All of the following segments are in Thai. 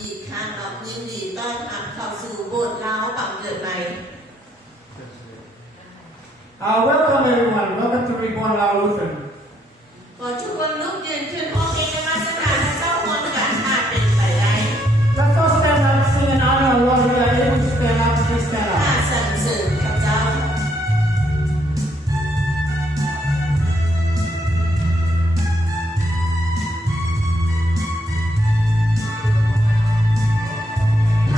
อีกครั้งเนาะยินดีต้อนรับเข้าสู่โบสถ์ลาวบังเกิดใหม่ Welcome everyone. Welcome to Reborn Lao Lutheran. ขอทุกคนลุกยืนขึ้นพร้อมกันนมัสการพระเจ้าคนกันอาจเป็นไปได้ Let's all stand up, sing and honor our Lord. If you are able to stand up, please stand ถ้า up. สรรเสริญพระเจ้าพ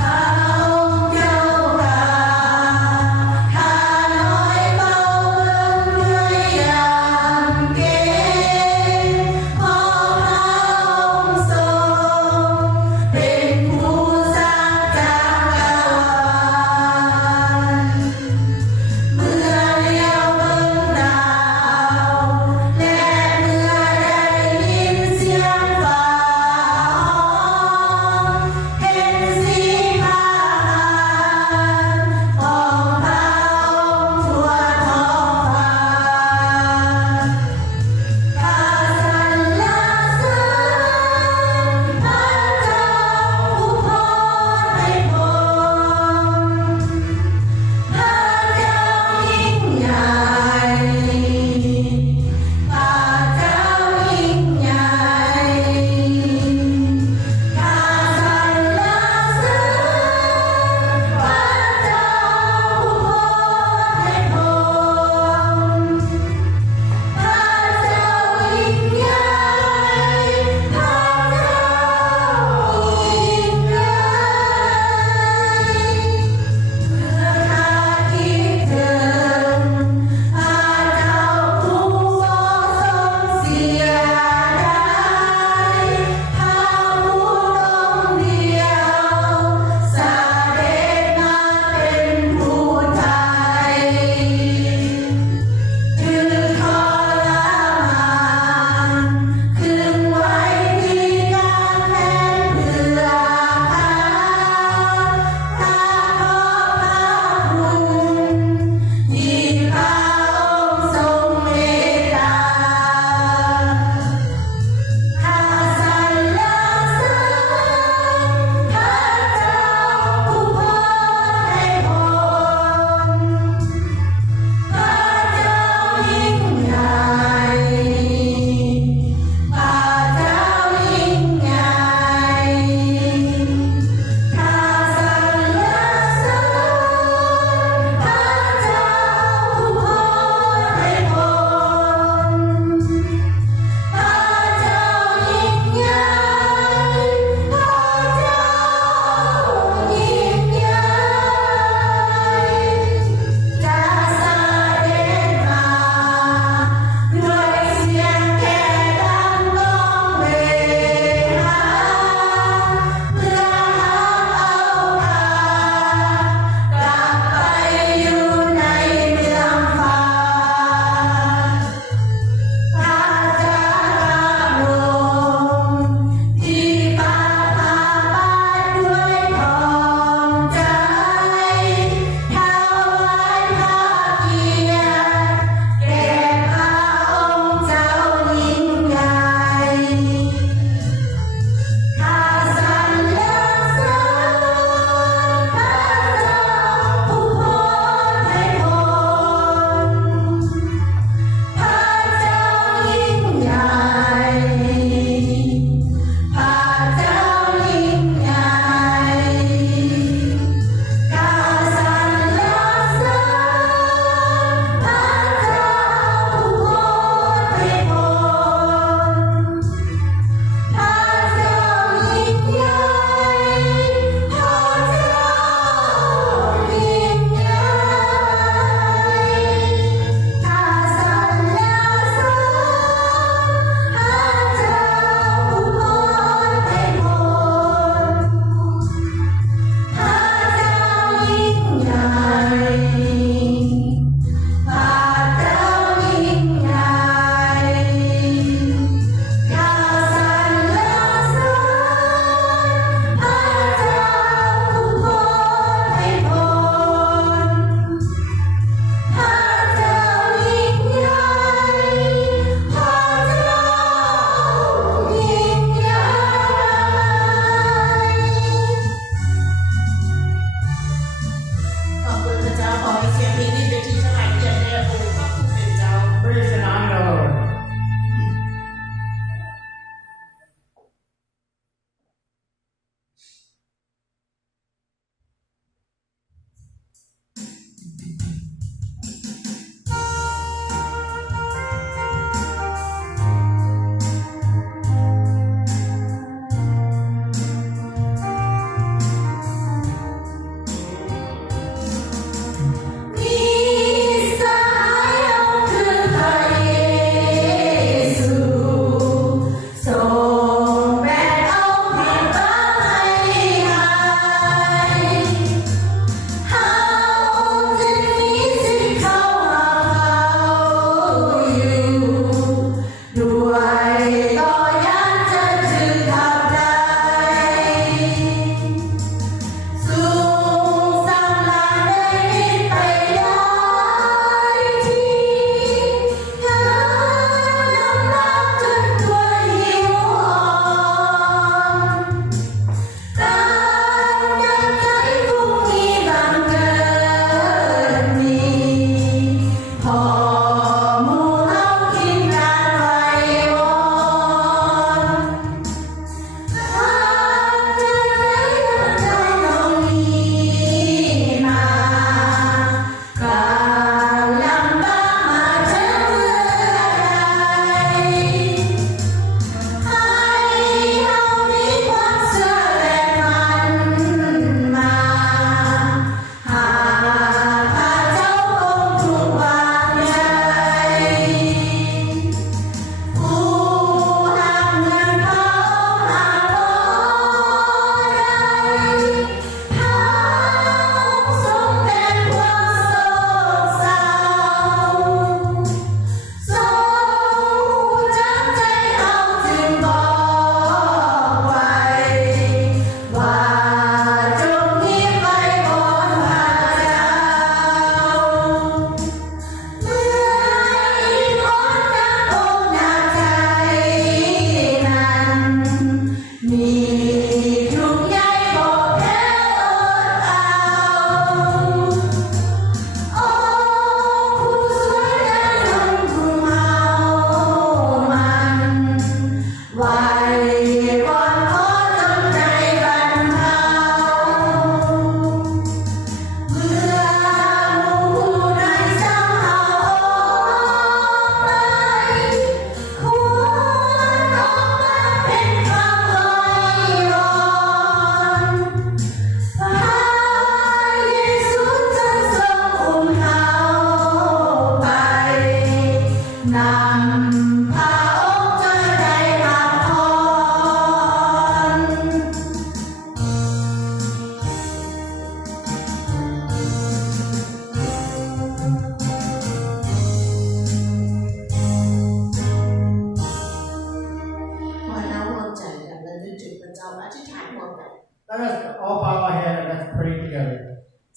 กัน Let us all bow our head and let's pray together.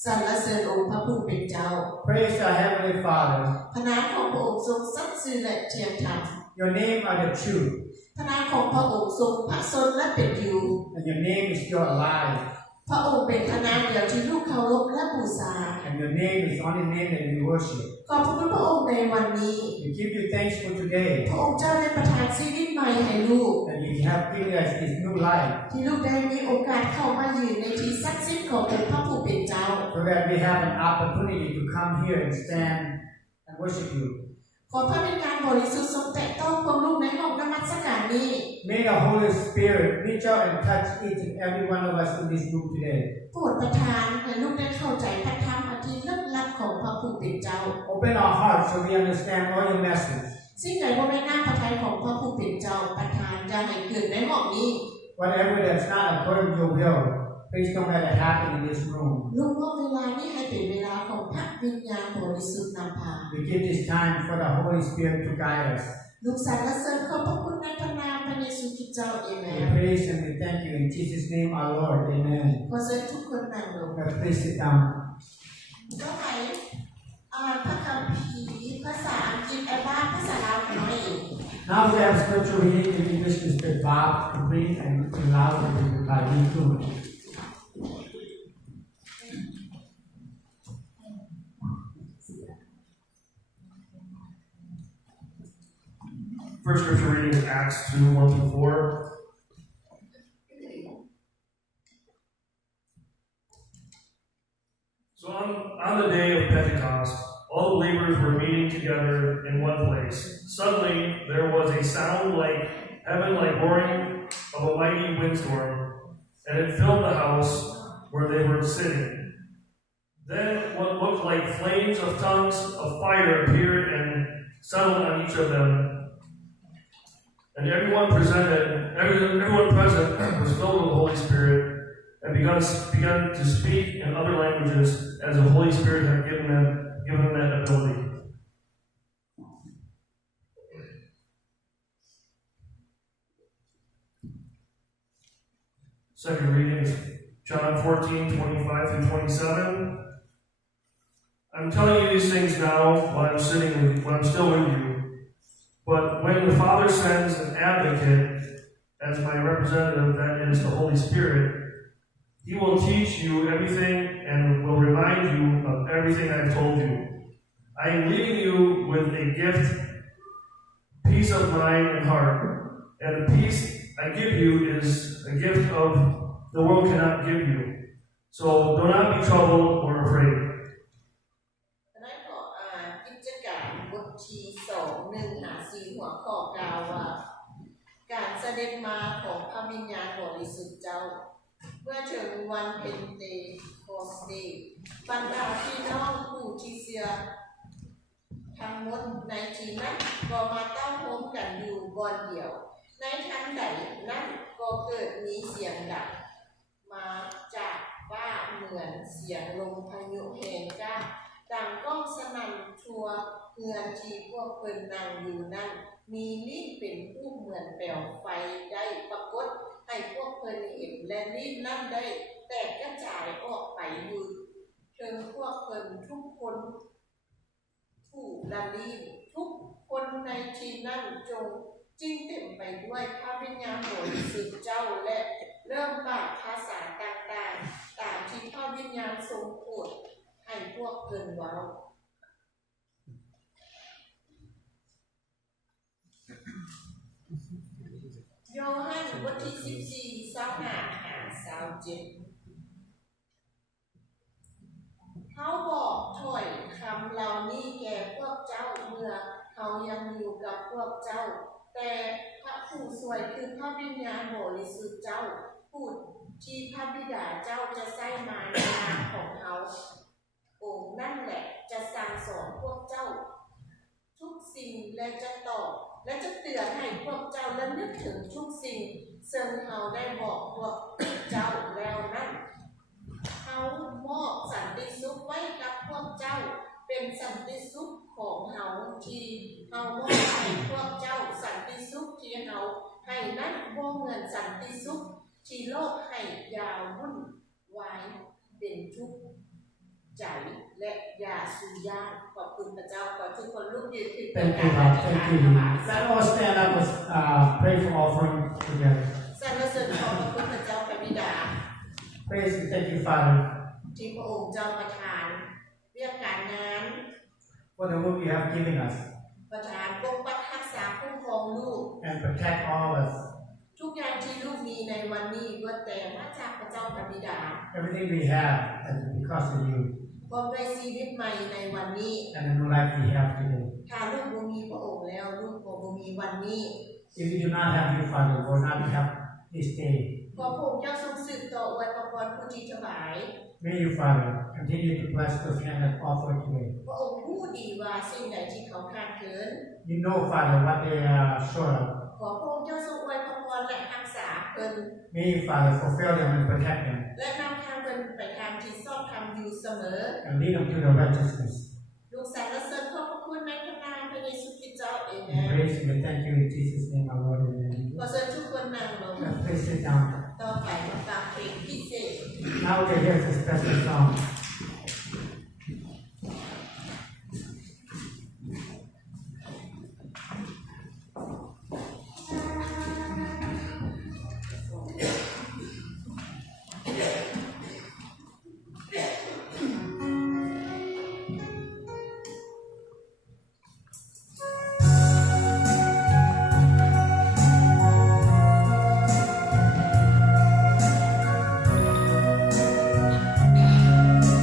สรรเสริญองค์พระผู้เป็นเจ้า Praise our Heavenly Father. พระนามของพระองค์ทรงสัตย์ซื่อและเที่ยงธรรม Your name are the truth, พระนามของพระองค์ทรงพระชนและเป็นอยู่ and your name is still alive. พระองค์เป็นพระนามเดียวที่ลูกเคารพและบูชา And your name is the only name that we worship. ขอบพระองค์ในวันนี้ We give you thanks for today, พระองค์เจ้าได้ประทานชีวิตใหม่ให้ลูก that you have given us this new life, ที่ลูกได้มีโอกาสเข้ามายืนในที่ศักดิ์สิทธิ์ขององค์พระผู้เป็นเจ้า so that we have an opportunity to come here and stand and worship you. ขอพระวิญญาณบริสุทธิ์ทรงแตะต้องพวกลูกในห้องนมัสการนี้ May the Holy Spirit reach out and touch each and every one of us in this room today. โปรดประทานให้ลูกได้เข้าใจพระธรรมอันที่ลึกลับของพระผู้เป็นเจ้า Open our hearts so we understand all your message. สิ่งใดบ่แม่นน้ำพระทัยของพระผู้เป็นเจ้าประทานอย่าให้เกิดในห้องนี้ Whatever that's not according to your will, please don't let it happen in this room. ลูกว่าเวลานี้ให้เป็นเวลาของพระวิญญาณบริสุทธิ์นำพา We give this time for the Holy Spirit to guide us. ลูกสรรเสริญขอบพระคุณในพระนามพระเยซูคริสต์เจ้าเอเม We น praise and we thank you in Jesus' name, our Lord. Amen. ขอเชิญทุกคนนั่งลง Please sit down. เจ้าไหนอ่านพระคัมภีร์ภาษาอังกฤษไอ้บ้านภาษาลาวน้อยเอง Now we have scripture reading in English, Mr. Bob, to read and in Lao by me too. First scripture reading is Acts 2:1-4. So on the day of Pentecost, all the believers were meeting together in one place. Suddenly, there was a sound like heaven, like roaring of a mighty windstorm, and it filled the house where they were sitting. Then what looked like flames of tongues of fire appeared and settled on each of them. And everyone present was filled with the Holy Spirit and began to speak in other languages as the Holy Spirit had given them that ability. Second reading is John 14:25-27. I'm telling you these things now while I'm still with you. But when the Father sends an advocate as my representative, that is the Holy Spirit, he will teach you everything and will remind you of everything I've told you. I am leaving you with a gift, peace of mind and heart. And the peace I give you is a gift of the world cannot give you. So do not be troubled or afraid. ได้ขออ่านกิจการบทที่2:1-4หัวข้อกล่าวว่าการเสด็จมาของพระวิญญาณบริสุทธิ์เจ้าเมื่อถึงวันเพนเตโคสเตบรรดาพี่น้องผู้ที่เชื่อทั้งหมดในที่นั้นก็มาเต้าโฮมกันอยู่บ่อนเดียวในทันใดนั้นก็เกิดมีเสียงดังมาจากว่าเหมือนเสียงลมพายุแห่งกล้าดังก้องสนั่นทั่วเฮือนที่พวกเพิ่นนั่งอยู่นั้นมีลิ้นเป็นผู้เหมือนแปลวไฟได้ปรากฏให้พวกเพิ่นเห็นและลิ้นนั้นได้แตกกระจายออกไปอยู่ถึงพวกเพิ่นทุกคนผู้ละลิ้นทุกคนในที่นั้นจึงเต็มไปด้วยพระวิญญาณบริสุทธิ์เจ้าและเริ่มปากภาษาต่างๆตามที่พระวิญญาณทรงโปรดให้พวกเพิ่นเว้าโยฮันบทที่14 25-27เขาบอกถ้อยคำเหล่านี้แก่พวกเจ้าเมื่อเขายังอยู่กับพวกเจ้าแต่พระผู้ช่วยคือพระวิญญาณบริสุทธิ์เจ้าผู้ที่พระบิดาเจ้าจะใช้มาในนามของเขาองค์นั่นแหละจะสั่งสอนพวกเจ้าทุกสิ่งและจะตอบและจะเตือนให้พวกเจ้าและนึกถึงทุกสิ่งซึ่งเขาได้บอกพวกเจ้าแล้วนั้นเขามอบสันติสุขไว้กับพวกเจ้าเป็นสันติสุขของเขาที่เขามอบให้พวกเจ้าสันติสุขที่เขาให้นั้นบ่เหมือนสันติสุขท ที่โลกให้ยาววุ่นวายเป็นทุกข์ใจและอย่าสูญญาณขอบคุณพระเจ้าขอทุกคนลุกยืนขึ้น Thank you, Bob. Thank you. Let's all stand up and pray for offering together. สรรเสริญขอบคุณพระเจ้าพระบิดา Praise and thank you, Father, ที่พระองค์เจ้าประทานเรื่องการงาน for the work you have given us ประทานปกปักรักษาคุ้มครองลูก and protect all of us. ทุกอย่างที่ลูกมีในวันนี้ล้วนแต่มาจากพระเจ้าพระบิดา Everything we have is because of you พร้อมด้วยชีวิตใหม่ในวันนี้ and the new life we have today. ถ้าลูกบ่มีพระองค์แล้วลูกก็บ่มีวันนี้ If we do not have you, Father, we will not have this day. ขอพระองค์เจ้าทรงสืบต่ออวยพรผู้ที่ถวาย May you, Father, continue to bless those hands that offer today. พระองค์รู้ดีว่าสิ่งใดที่เขาขาดเกิน You know, Father, what they are short of. ขอพระองค์เจ้าทรงอวยพรและรักษาเพิ่น May you, Father, fulfill them and protect them และนำทางเพิ่นไปทางที่ชอบธรรมอยู่เสมอ and lead them to the righteousness. ลูกสรรเสริญขอบพระคุณในพระนามพระเยซูคริสต์เจ้าเอเม We น praise you and thank you in Jesus' name, our Lord. Amen. ขอเชิญทุกคนนั่งลง Please sit down. ต่อไปมาฟังเพลงพิเศษ Now we hear a special song. Thank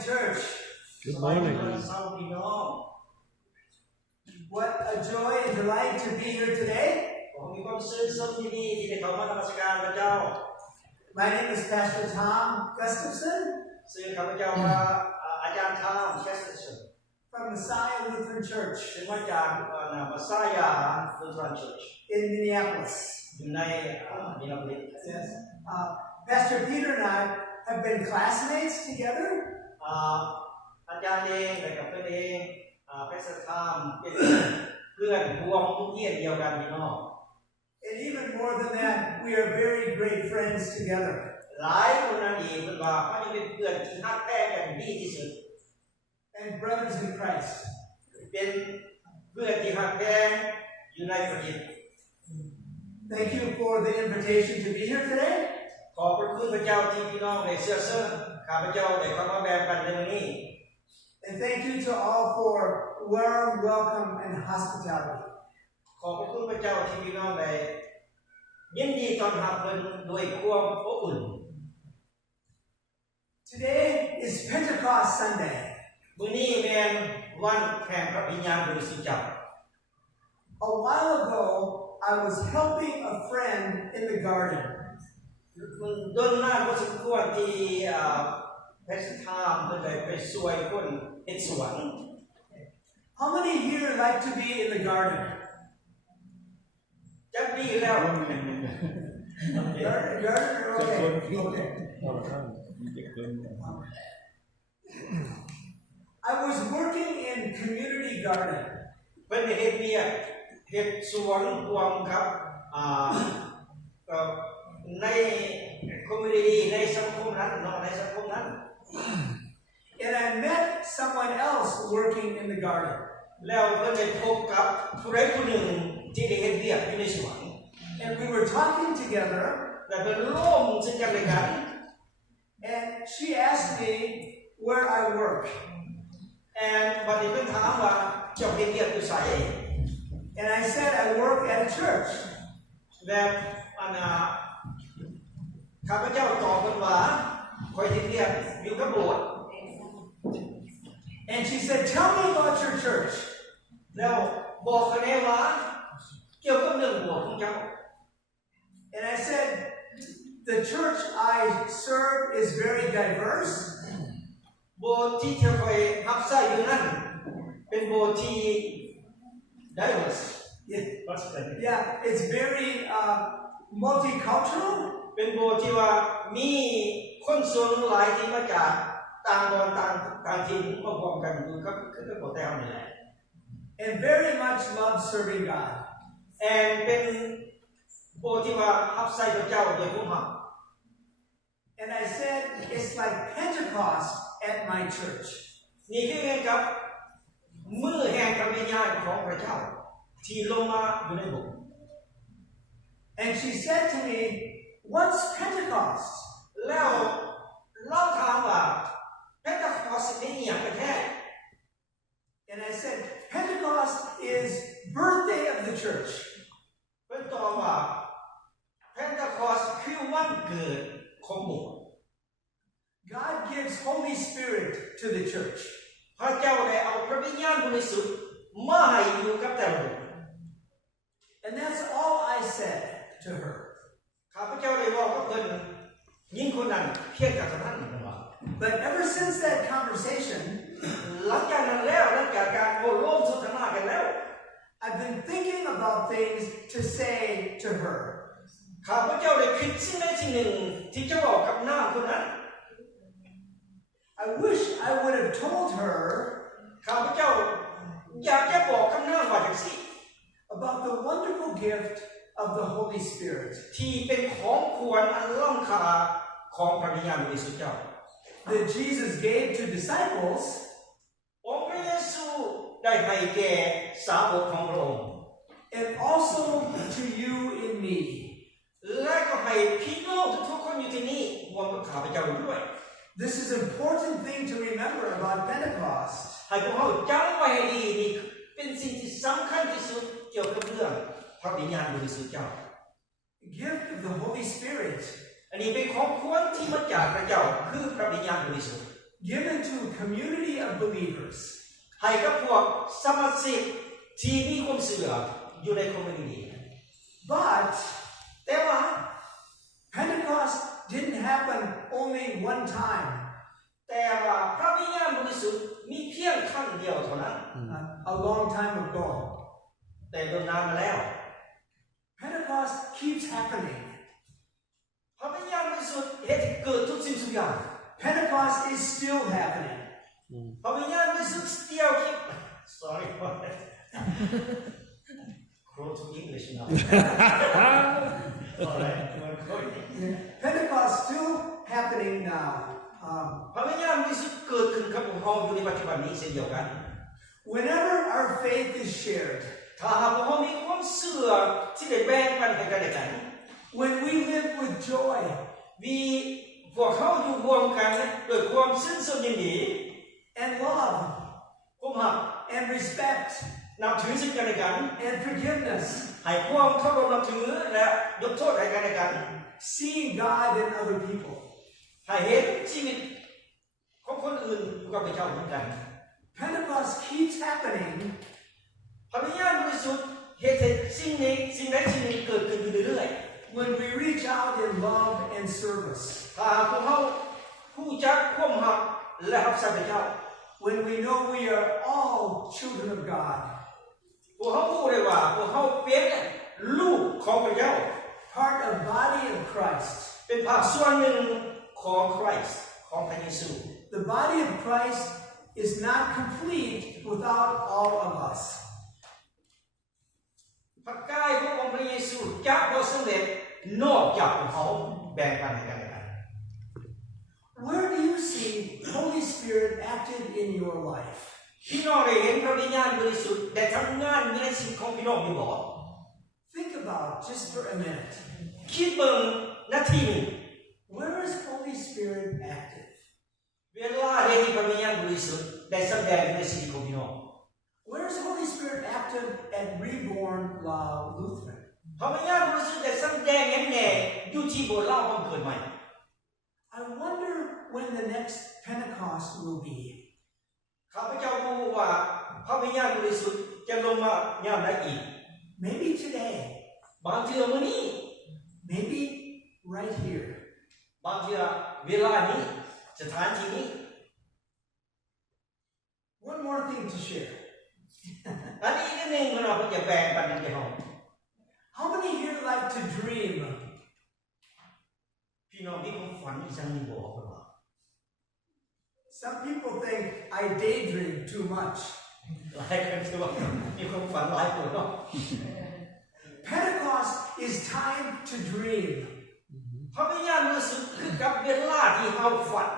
church. Good morning. What a joy and delight to be here today. My name is Pastor Tom Gustafson from Messiah Lutheran Church in Minneapolis. Yes. Pastor Peter and I have been classmates together. อาจารย์เองกับเพื่อนเองPastor Tom เป็นเพื่อนร่วมโรงเรียนเดียวกันพี่น้อง And even more than that, we are very great friends together. หลายคนนั้นอีกเป็นว่าเขาจะเป็นเพื่อนที่ฮักแท้กันดีที่สุด And brothers in Christ. เป็นเพื่อนที่ฮักแท้อยู่ในพระคริสต์ Thank you for the invitation to be here today. ขอบพระคุณพระเจ้าที่พี่น้องได้เชื่อเชิญข้าพเจ้าได้เข้ามาแบ่งปันในวันนี้ And thank you to all for warm welcome and hospitality. ขอบพระคุณพระเจ้าที่พี่น้องได้ยินดีต้อนรับเพิ่นด้วยความอบอุ่น Today is Pentecost Sunday. มื้อนี้แม่นวันแห่งพระวิญญาณบริสุทธิ์เจ้า A while ago, I was helping a friend in the garden. โดนหน้าพอสมควรที่Pastor Tom เพิ่นได้ไปช่วยคนเฮ็ดสวน How many here like to be in the garden? จักปีแล้ว Garden? Okay. I was working in community garden. เพิ่นได้เฮ็ดเวียกเฮ็ดสวนรวมครับใน community ในสังคมนั้นเนาะในสังคมนั้น And I met someone else working in the garden. แล้วเพิ่นได้พบกับผู้ใดผู้หนึ่งที่ได้เฮ็ดเวียกอยู่ในสวน And we were talking together. แล้วเพิ่นร่วมซึ่งกันและกัน And she asked me where I work. and บัดนี้เพิ่นถามว่าเจ้าเฮ็ดเวียกอยู่ไส And I said I work at a church. แล้วข้าพเจ้าตอบเพิ่นว่าข้อยเฮ็ดเวียกอยู่กับโบสถ์ And she said, tell me about your church. แล้วบอกเขาแน่ว่าเกี่ยวกับเรื่องโบสถ์ของเจ้า And I said, the church I serve is very diverse. โบสถ์ที่เจ้าข้อยรับใช้อยู่นั้นเป็นโบสถ์ที่ diverse Yeah, it's very multicultural. เป็นโบสถ์ที่ว่ามีคนส่วนหลายที่มาจากต่างบ่อนต่างถิ่นมาพร้อมกันอยู่กับโบสถ์แต่เฮานี่แหละ And very much love serving God. and เป็นโบสถ์ที่ว่ารับใช้พระเจ้าโดยความรัก And I said, it's like Pentecost at my church. นี่คือเหมือนกับมื้อแห่งพระวิญญาณของพระเจ้าที่ลงมาอยู่ในโบสถ์ And she said to me, what's Pentecost? แล้วเราถามว่าPentecost เป็นอีหยังกันแท้ And I said, Pentecost is birthday of the church. เพิ่นตอบว่า Pentecost คือวันเกิดของโบสถ์ God gives Holy Spirit to the church. พระเจ้าได้เอาพระวิญญาณบริสุทธิ์มาให้อยู่กับแต่ละโบสถ์ And that's all I said to her. ข้าพเจ้าได้บอกกับเพิ่นหญิงคนนั้นเพียงแต่เท่านั้นว่า But ever since that conversation, หลังจากนั้นแล้วหลังจากการโอ้ร่วมสนทนากันแล้ว I've been thinking about things to say to her. ข้าพเจ้าได้คิดสิ่งใดสิ่งหนึ่งที่จะบอกกับนางคนนั้น I wish I would have told her ข้าพเจ้าอยากจะบอกกับนางว่าจังซี่ about the wonderful gift of the Holy Spirit ที่เป็นของควรอันล้ำค่าของพระวิญญาณบริสุทธิ์เจ้า that Jesus gave to disciples องค์พระเยซูได้ให้แก่สาวกของพระองค์ and also to you and me. และก็ให้พี่น้องทุกคนอยู่ที่นี่รวมกับข้าพเจ้าด้วย This is an important thing to remember about Pentecost. ให้พวกเราจำไว้ให้ดีนี่เป็นสิ่งที่สำคัญที่สุดเกี่ยวกับเรื่องพระวิญญาณบริสุทธิ์เจ้า The gift of the Holy Spirit. อันนี้เป็นของควรที่มาจากพระเจ้าคือพระวิญญาณบริสุทธิ์ Do given to a community of believers. ให้กับพวกสมาชิกที่มีความเชื่ออยู่ใน community But แต่ว่า Pentecost didn't happen only one time, แต่ว่าพระวิญญาณบริสุทธิ์มีเพียงครั้งเดียวเท่านั้น a long time ago. แต่โดนนานมาแล้ว Pentecost keeps happening. พระวิญญาณบริสุทธิ์เฮ็ดให้เกิดทุกสิ่งทุกอย่าง Pentecost is still happening. พระวิญญาณบริสุทธิ์ still keep sorry for that go to English now alright Pentecost still happening now. พระวิญญาณบริสุทธิ์เกิดขึ้นกับพวกเราอยู่ในปัจจุบันนี้เช่นเดียวกัน Whenever our faith is shared, ถ้าหากพวกเรามีความเชื่อที่ได้แบ่งปันให้กันและกัน when we live with joy, พวกเขาอยู่รวมกันด้วยความชื่นชมยินดี and love, ความรัก and respect, นับถือซึ่งกันและกัน and forgiveness, ให้ความเคารพนับถือและยกโทษให้กันและกัน seeing God in other people. ให้เห็นชีวิตของคนอื่นอยู่กับพระเจ้าเหมือนกัน Pentecost keeps happening พระวิญญาณบริสุทธิ์เฮ็ดให้สิ่งใดสิ่งหนึ่งเกิดขึ้นอยู่เรื่อยๆ when we reach out in love and service, ถ้าพวกเขารู้จักความรักและรับใช้พระเจ้า when we know we are all children of God, พวกเขารู้เลยว่าพวกเขาเป็นลูกของพระเจ้า part of body of Christ. เป็นภาคส่วนหนึ่งของคริสต์ของพระเยซู The body of Christ is not complete without all of us. พระกายขององค์พระเยซูจะบ่สำเร็จนอกจากพวกเขาแบ่งปันให้กันและกัน Where do you see Holy Spirit active in your life? พี่น้องได้เห็นพระวิญญาณบริสุทธิ์ได้ทำงานในชีวิตของพี่น้องอยู่บ่ Think about just for a minute. คิดเบิ่งนาทีหนึ่ง Where is Holy Spirit active? เวลาใดที่พระวิญญาณบริสุทธิ์ได้แสดงในชีวิตของพี่น้อง Where is Holy Spirit active at Reborn Lao Lutheran? พระวิญญาณบริสุทธิ์ได้แสดงแน่ๆอยู่ที่โบสถ์เราบังเกิดใหม่ I wonder when the next Pentecost will be. ข้าพเจ้ารู้ว่าพระวิญญาณบริสุทธิ์จะลงมายามใดอีก Maybe today. บางเทื่อมื้อนี้ Maybe right here. บางเทื่อเวลานี้สถานที่นี้ One more thing to share. อันนี้นิดนึงเราเพิ่นจะแบ่งปันกันให้เฮา How many here like to dream? พี่น้องมีความฝันอีกจังนึงบ่เพิ่นว่า Some people think I daydream too much. หลายคนคิดว่ามีความฝันหลายคนเนาะ Pentecost is time to dream. พระวิญญาณบริสุทธิ์คือกับเวลาที่เฮาฝัน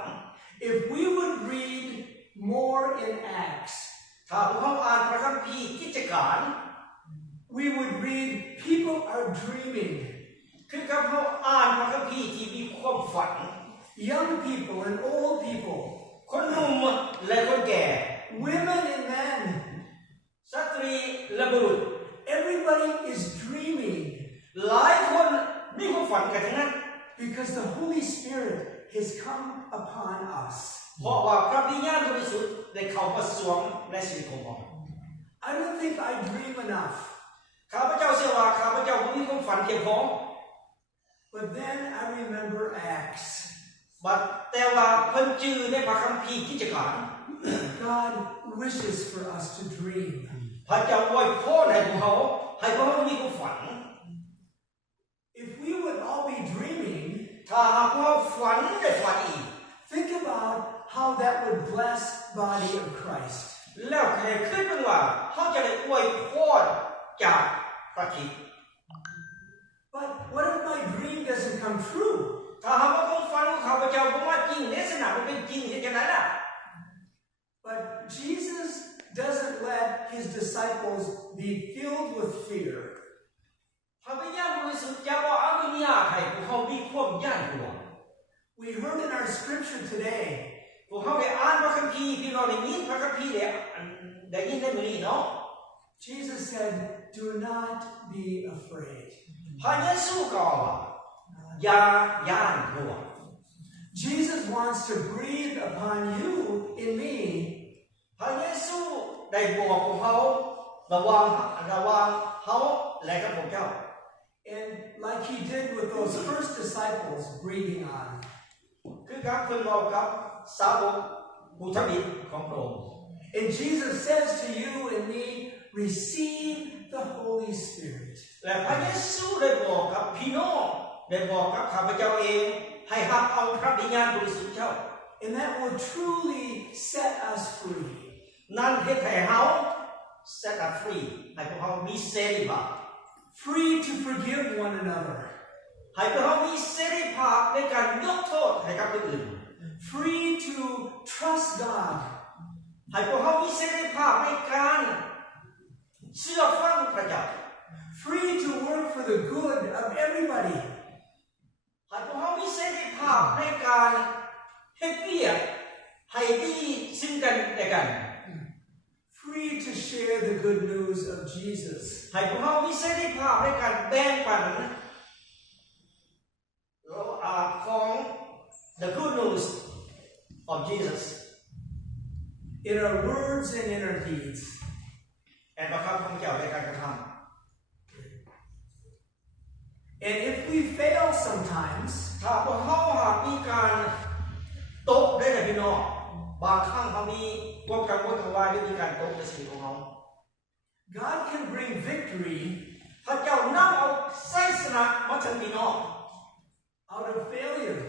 If we would read more in Acts, ถ้าพวกเราอ่านพระคัมภีร์กิจการ we would read people are dreaming. คือกับเราอ่านพระคัมภีร์ที่มีความฝัน Young people and old people, คนหนุ่มและคนแก่ women and men, สตรีและบุรุษ everybody is dreaming หลายคนมีความฝันกันทั้งนั้น because the Holy Spirit has come upon us. เพราะว่าพระวิญญาณบริสุทธิ์ได้เข้ามาสวมในชีวิตของเรา I don't think I dream enough. ข้าพเจ้าเชื่อว่าข้าพเจ้ามีความฝันเพียงพอ But then I remember Acts. แต่ว่าเพิ่นจื่อในพระคัมภีร์กิจการ God wishes for us to dream. พระเจ้าอวยพรให้พวกเขามีความฝัน If we would all be dreaming, ถ้าหากเราฝันได้ฝันอีก think about how that would bless body of Christ. แล้วให้คิดเบิ่งว่าเขาจะได้อวยพรจากพระคริสต์ But what if my dream doesn't come true? ถ้าหากว่าความฝันของข้าพเจ้าบ่ว่าจริงในลักษณะมันเป็นจริงเฮ็ดจังได๋ล่ะ But Jesus doesn't let his disciples be filled with fear. พระวิญญาณบริสุทธิ์จะบ่อนุญาตให้พวกเขามีความย้านกลัว We heard in our scripture today, พวกเขาได้อ่านพระคัมภีร์พี่น้องได้ยินพระคัมภีร์ได้ยินได้มื้อนี้เนาะ Jesus said, do not be afraid. พระเยซูก็ว่าอย่าย้านกลัว Jesus wants to breathe upon you in me พระเยซูได้บอกพวกเขาระหว่างเขาและกับพวกเจ้า and like he did with those first disciples breathing on คือการเพิ่นบอกกับสาวกผู้ทบิดของพระองค์ and Jesus says to you and me receive the Holy Spirit และพระเยซูได้บอกกับพี่น้องได้บอกกับข้าพเจ้าเองให้รับเอาพระวิญญาณบริสุทธิ์เจ้า and that will truly set us free นั่นเฮ็ดให้เฮา set us free ให้พวกเฮามีเสรีภาพ free to forgive one another ให้พวกเฮามีเสรีภาพในการยกโทษให้กับคนอื่น free to trust God ให้พวกเฮามีเสรีภาพในการเชื่อฟังพระเจ้า free to work for the good of everybody ให้พวกเฮามีเสรีภาพในการเฮ็ดเวียกให้ดีซึ่งกันและกัน free to share the good news of Jesus ให้พวกเฮามีเสรีภาพในการแบ่งปันของ the good news of Jesus in our words and in our deeds และประคับของเจ้าในการกระทำ and if we fail sometimes ถ้าพวกเฮาหากมีการตกได้แต่พี่น้องบางครั้งเขามีความกังวลกังวายมีการตกในชีวิตของเขา God can bring victory พระเจ้านำเอาชัยชนะมาถึงพี่น้อง out of failure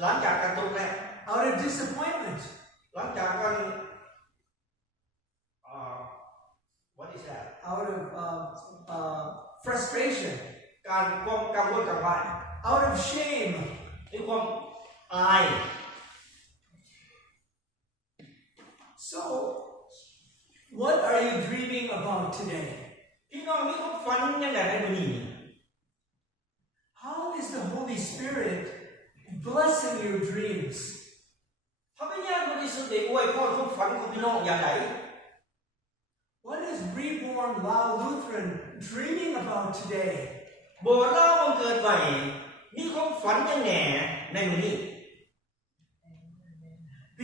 หลังจากการตกแล้ว out of disappointment หลังจากการwhat is that out of frustration การความกังวลกังวาย out of shame มีความอาย so what are you dreaming about today พี่น้องมีความฝันยังไงในวันนี้ how is the Holy Spirit blessing your dreams พระวิญญาณบริสุทธิ์ได้อวยพรความฝันของพี่น้องอย่างไร what is Reborn Lao Lutheran dreaming about today โบสถ์เราบังเกิดใหม่มีความฝันยังไงในวันนี้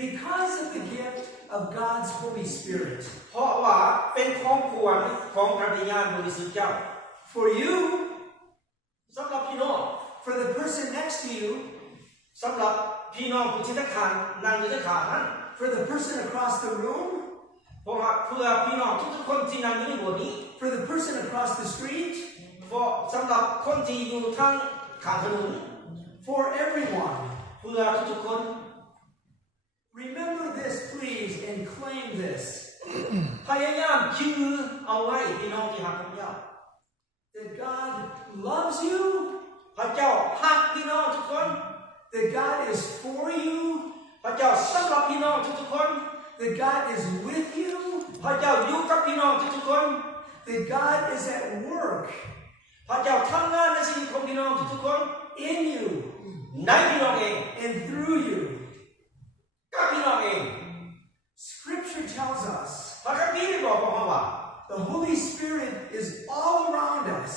because of the gift of God's Holy Spirit เพราะว่าเป็นของขวัญของพระวิญญาณบริสุทธิ์เจ้า for you สำหรับพี่น้อง for the person next to you สำหรับพี่น้องผู้ที่นั่งอยู่ข้างนั้น for the person across the room เพราะว่าเพื่อพี่น้องทุกๆคนที่นั่งอยู่ในโบสถ์นี้ for the person across the street เพราะสำหรับคนที่อยู่ทางข้างถนน for everyone เพื่อทุกๆคน remember this please and claim this พยายามชื่อเอาไว้พี่น้องที่รักของเจ้า that God loves you พระเจ้ารักพี่น้องทุกคน that God is for you พระเจ้าสำหรับพี่น้องทุกๆคน that God is with you พระเจ้าอยู่กับพี่น้องทุกๆคน that God is at work พระเจ้าทำงานในชีวิตของพี่น้องทุกๆคน in you ในพี่น้องเอง and through you กับพี่น้องเอง Scripture tells us พระคัมภีร์ได้บอกกับเราว่า the Holy Spirit is all around us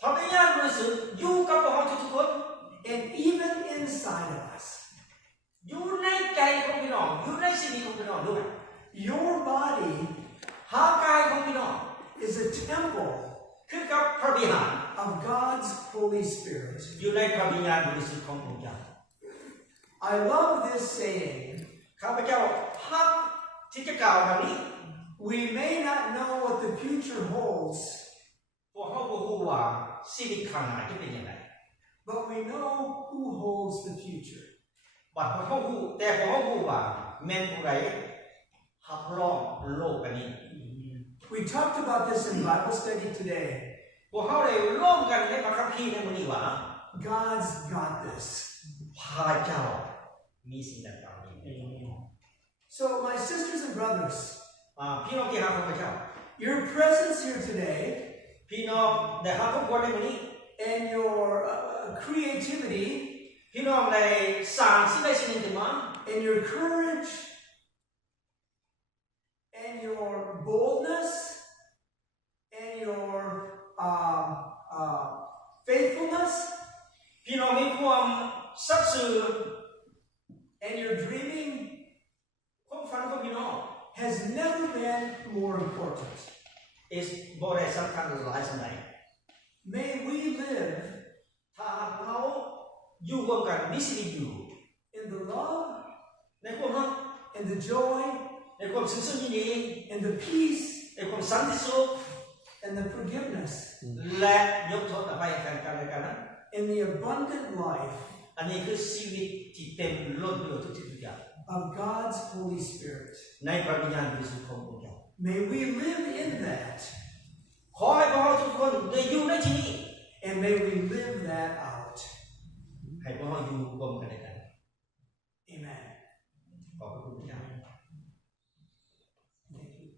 พระวิญญาณบริสุทธิ์อยู่กับพวกเราทุกๆคน and even inside of us อยู่ในใจของพี่น้องอยู่ในชีวิตของพี่น้องด้วย your body ร่างกายของพี่น้อง is a temple คือกับพระวิหาร of God's Holy Spirit อยู่ในพระวิญญาณบริสุทธิ์ของพระเจ้า I love this saying ข้าพเจ้าฮักที่จะกล่าวดังนี้ we may not know what the future holds พวกเขาบ่ฮู้ว่าชีวิตข้างหน้าจะเป็นยังไง but we know who holds the future บัดพวกเขาฮู้แต่พวกเขาฮู้ว่าแม่นผู้ใดรับรองโลกอันนี้ we talked about this in Bible study today พวกเขาได้ร่วมกันในพระคัมภีร์ในมื้อนี้ว่า God's got this พระเจ้ามีสิ่งต่างๆนี้ so my sisters and brothers พี่น้องที่รักของพระเจ้า your presence here today พี่น้องได้รับทุกคนในมื้อนี้ and your creativity พี่น้องได้สร้างสิ่งใดสิ่งหนึ่งขึ้นมา and your courage and your boldness and your faithfulness พี่น้องมีความสัตย์ซื่อ and your dreaming ความฝันของพี่น้อง has never been more important. is บ่ได้สำคัญหลายสมัย May we live ถ้าหากเราอยู่ร่วมกันมีชีวิตอยู่ in the love, ในความรัก in the joy, ในความสุขสนยินดี in the peace, ในความสันติสุข and the forgiveness, และยกโทษอภัยกันและกันนั้น in the abundant life อันนี้คือชีวิตที่เต็มล้นด้วยทุกสิ่งทุกอย่าง of God's Holy Spirit. ในพระวิญญาณบริสุทธิ์ของพระเจ้า May we live in that, ขอให้พวกเราทุกคนได้อยู่ในที่นี้ and may we live that out. ให้พวกเราอยู่ร่วมกันและกัน Amen. ขอบพระคุณพระเจ้า Thank you.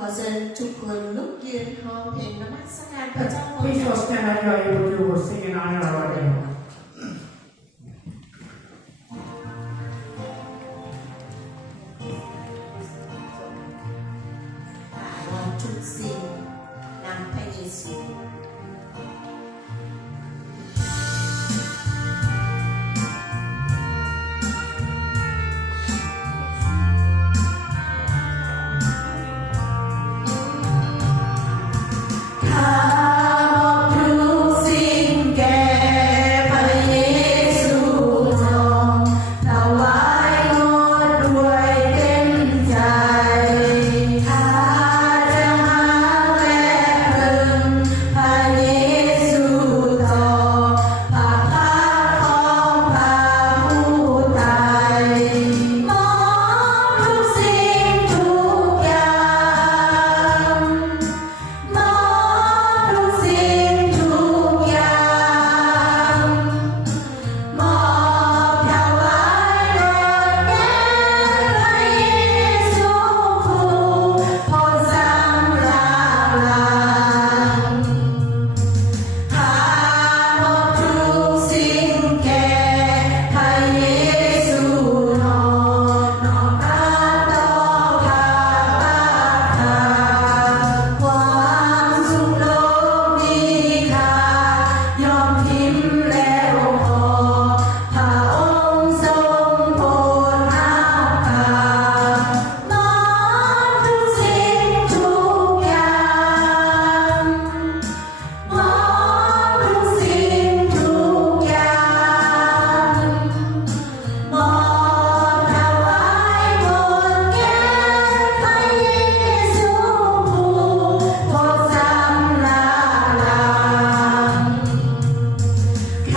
ขอเชิญทุกคนลุกยืนร้องเพลงนมัสการพระเจ้าของ Please เรา all stand as you are able to sing in honor of our God. เราทุกสิ่งนำพระเยซู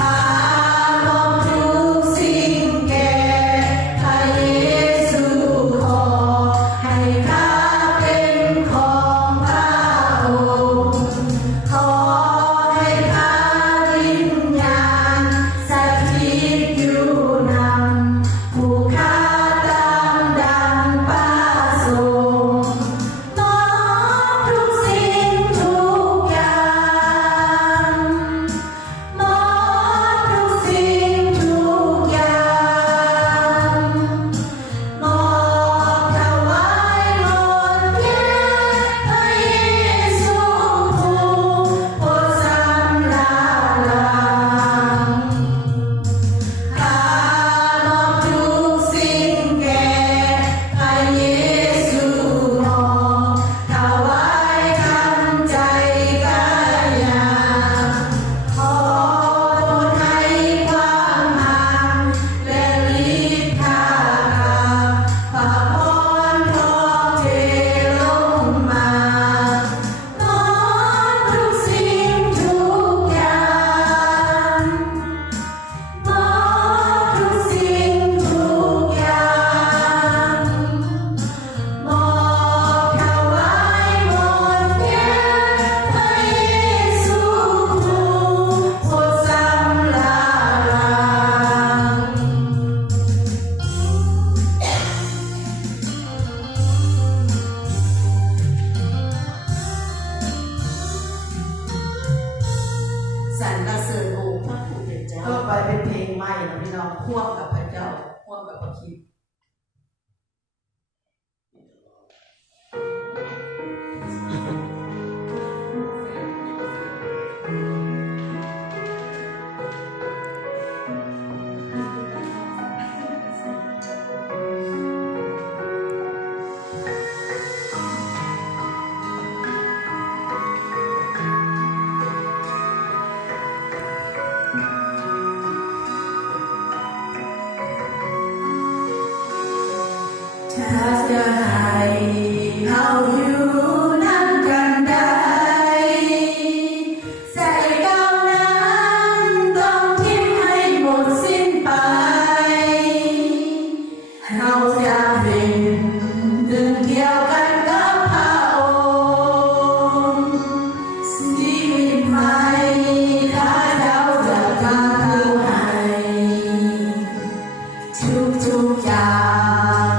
เพลงใหม่นะพี่น้องพ่วงกับพระเจ้าพ่วงกับพระคิด ถ้าจะให้เขาอยู่นั่งกันได้ใจเก่านั้นต้องทิ้งให้หมดสิ้นไปเขาจะเป็นดึงเกี่ยวกันกับพระองค์ชีวิตใหม่ถ้าเราจะกล้าให้ทุกๆอย่าง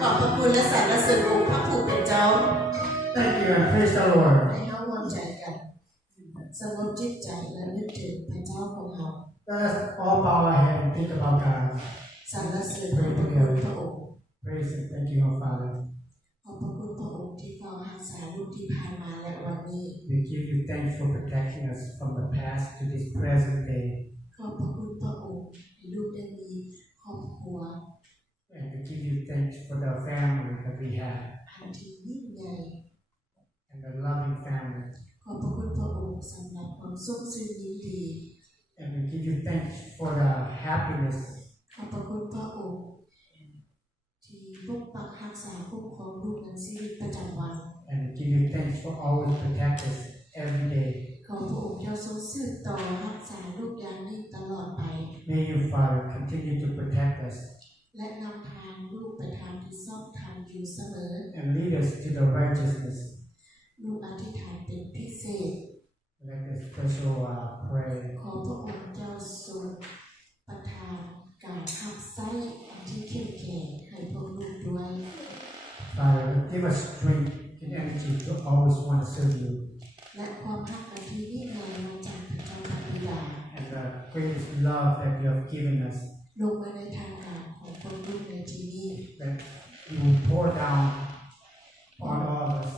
ขอบพระคุณและสรรเสริญองค์พระผู้เป็นเจ้า Thank you and praise the Lord. ให้เราวางใจกันสงบจิตใจและนึกถึงพระเจ้าของเรา Let us all bow our head and think about God. สรรเสริญพระคุณพระองค์ Praise and thank you, our Father. ขอบพระคุณพระองค์ที่เฝ้ารักษาลูกที่ผ่านมาและวันนี้ We give you thanks for protecting us from the past to this present day. ขอบพระคุณพระองค์ให้ลูกได้มีครอบครัว And we give you thanks for the family that we have อันที่ยิ่งใหญ่ and the loving family. ขอบพระคุณพระองค์สำหรับความสุขสื่นยินดี And we give you thanks for the happiness ขอบพระคุณพระองค์ที่ปกปักรักษาคุ้มครองลูกในชีวิตประจำวัน and we give you thanks for always protect us every day. ข ขอพระองค์เจ้าทรงสืบต่อรักษาลูกอย่างนี้ตลอดไป May you, Father, continue to protect us และนำทางลูกไปทางที่ชอบธรรมอยู่เสมอ and lead us to the righteousness. ลูกอธิษฐานเป็นพิเศษ Let us special pray. ขอพระองค์เจ้าทรงประทานการขับไส้อันที่เข้มแข็งให้พวกลูกด้วย Father, give us strength and energy to always want to serve you. และความรักอันที่ยิ่งใหญ่มาจากพระเจ้าพระบิดา And the greatest love that you have given us, ลงมาในทางการของพวกลูกในที่นี้ that you will pour down on all of us.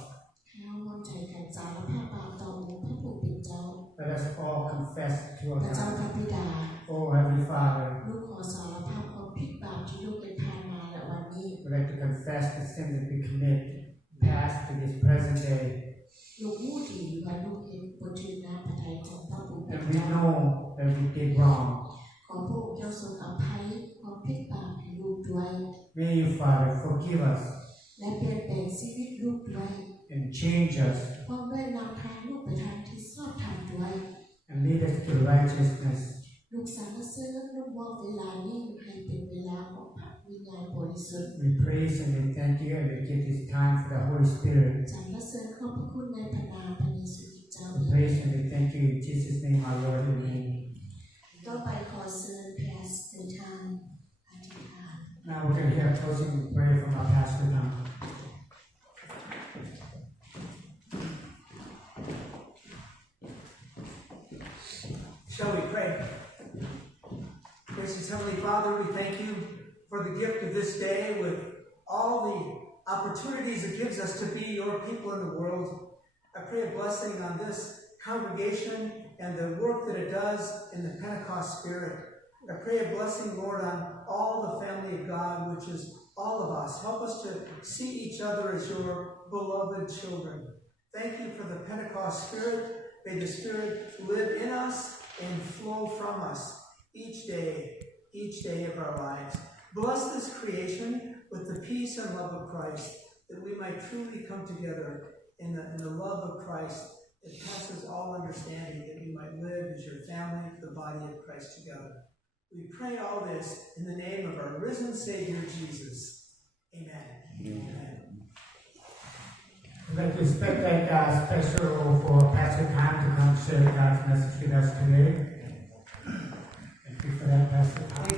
ให้เราร่วมใจกันสารภาพบาปต่อองค์พระผู้เป็นเจ้า Let us all confess to พระเจ้า our พระ God. บิดา Oh, Heavenly Father, ลูกขอสารภาพความผิดบาปที่ลูกได้ทำมาและวันนี้ we'd like to confess the sin that we commit past to this present day. ลูกรู้ดีว่าลูกเห็นบนถือน้ำพระทัยของพระผู้เป็น And we เจ้า know that we did wrong. ขอพระองค์เจ้าทรงอภัยความผิดบาปให้ลูกด้วย May you, Father, forgive us และเปลี่ยนแปลงชีวิตลูกด้วย and change us พร้อมด้วยนำทางลูกไปทางที่ชอบธรรมด้วย and lead us to righteousness. ลูกสรรเสริญลูกมอบเวลานี้ให้เป็นเวลาของพระวิญญาณบริสุทธิ์ We praise and we thank you and we give this time for the Holy Spirit. สรรเสริญขอบพระคุณในพระนามพระเยซูคริสต์เจ้า We praise and we thank you in Jesus' name, our Lord. Amen. ต่อไปขอเชิญแพสเตอร์ทางอธิษฐาน Now we're going to hear a closing prayer from our pastor now. Shall we pray? Gracious Heavenly Father, we thank you for the gift of this day with all the opportunities it gives us to be your people in the world. I pray a blessing on this congregation and the work that it does in the Pentecost spirit. I pray a blessing, Lord, on all the family of God, which is all of us. Help us to see each other as your beloved children. Thank you for the Pentecost spirit. May the Spirit live in us and flow from us each day of our lives. Bless this creation with the peace and love of Christ, that we might truly come together in the love of Christ that passes all understanding, that we might live as your family, the body of Christ together. We pray all this in the name of our risen Savior, Jesus. Amen. Amen. I'd like to expect that special for Pastor Khan to come share God's message with us today. Thank you for that, Pastor Khan.